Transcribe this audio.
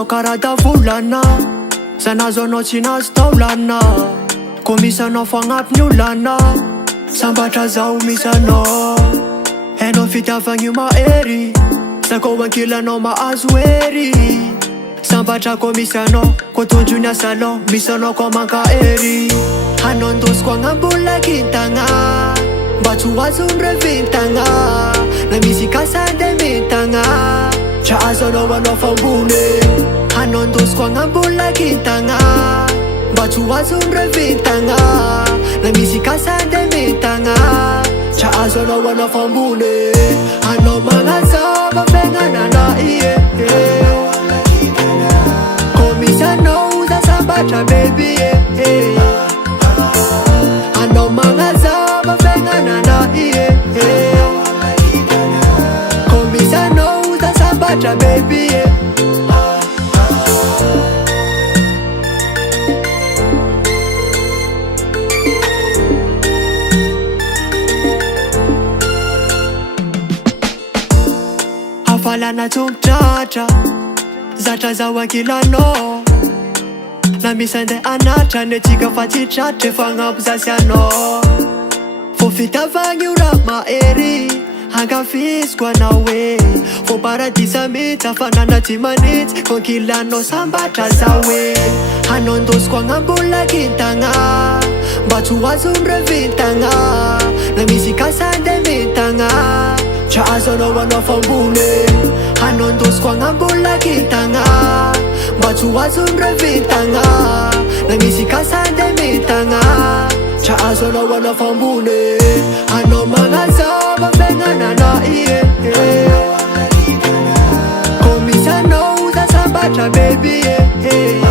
Misanao karada volana, zanazo anao tsy nazo taolana. Ko misanao fagnampy ny olana, sambatra zao misanao. Hainao fitiavagna io mahery, sakao ankilanao mahazo hery. Sambatra ko misanao, ko tondro ny asanao, misanao ko mankahery. Hanao ndosiko agnambola kintagna, mba tsy ho azon'ny revintagna. Na misy kasande mintagna, tra azo anao anao fambony. Hanao ndosiko agnambola kintagna, mba tsy ho azon'ny revintagna. Na misy kasande mintagna, tra azo anao anao fambony. Hanao magnazava fiaignanana iye. Ko misanao za sambatra baby yeah. Hanao magnazava fiaignanana iye. Ko misanao za sambatra baby yeah. Hafalana tongotratra, zatra zao ankilanao. Na misy andeha anatra, netsika fa tsy tratra efa agnampy zasy anao. Fô fitiavagna io raha mahery, hankafiziko anao e. Fô paradisa mihitsy hafanana tsy manitsy, ko ankilanao sambatra zao e. Hanao ndosiko agnambola kintagna, mba tsy ho azon'ny revintagna. Na misy kasande mintagna, tra azo anao anao fambony. Hanao ndosiko agnambola kintagna, mba tsy ho azon'ny revintagna. Na misy kasande mintagna, tra azo anao anao fambony. Hanao magnazava fiaignanana iye. Ko misanao za sambatra baby yeah.